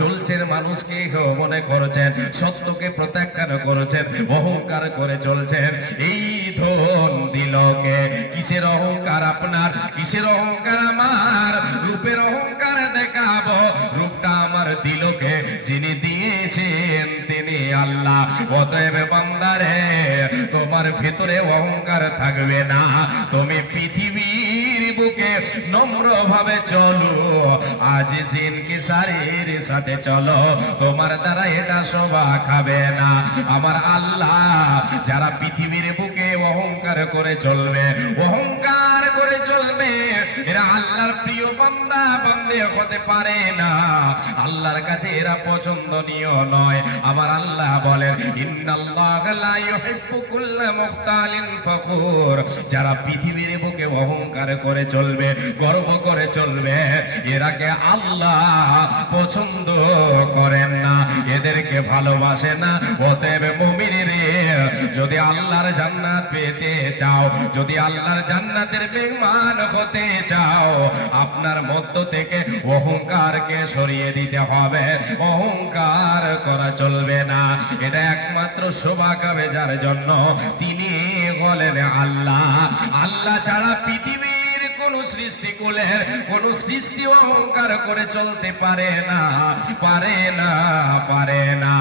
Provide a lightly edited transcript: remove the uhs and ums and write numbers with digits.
চলছেন, মানুষকে মনে করছেন, সত্যকে প্রত্যাখ্যান করেছেন, অহংকার করে চলছেন। এই ধন দিলকে কিসের অহংকার আপনার, কিসের অহংকার আমার? রূপের অহংকার দেখাবো, রূপটা আমার দিলকে যিনি দিয়েছেন তিনি আল্লাহ। অতএব বান্দারে, তোমার ভেতরে অহংকার থাকবে না। তুমি পৃথিবীর বুকে নম্র ভাবে চলো, আজ জিনকিসারির সাথে চলো, তোমার দ্বারা এটা শোভা খাবে না। আমার আল্লাহ যারা পৃথিবীর বুকে অহংকার করে চলবে, অহংকার করে চলবে, এরা আল্লাহর প্রিয় বান্দা বান্দে হতে পারে না। আল্লাহর কাছে এরা পছন্দনীয় নয়। আমার আল্লাহ বলেন, ইন্নাল্লাহা লা ইউহিব্বু কুল্লা মুখতালিন ফখুর। যারা পৃথিবীর বুকে অহংকার করে চলবে, গর্ব করে চলবে, এরাকে আল্লাহ পছন্দ করেন না, এদেরকে ভালোবাসে না। অতএব মুমিনেরে, যদি আল্লাহর জান্নাত পেতে চাও, যদি আল্লাহর জান্নাতের মেহমান হতে চাও, আপনার মধ্য থেকে অহংকারকে সরিয়ে দিতে হবে। অহংকার করা চলবে না। এটা একমাত্র শোভা পাবে যার জন্য, তিনি বলেন আল্লাহ। আল্লাহ ছাড়া পৃথিবীর কোন সৃষ্টিকুলের কোন সৃষ্টি অহংকার করে চলতে পারে না, পারে না, পারে না।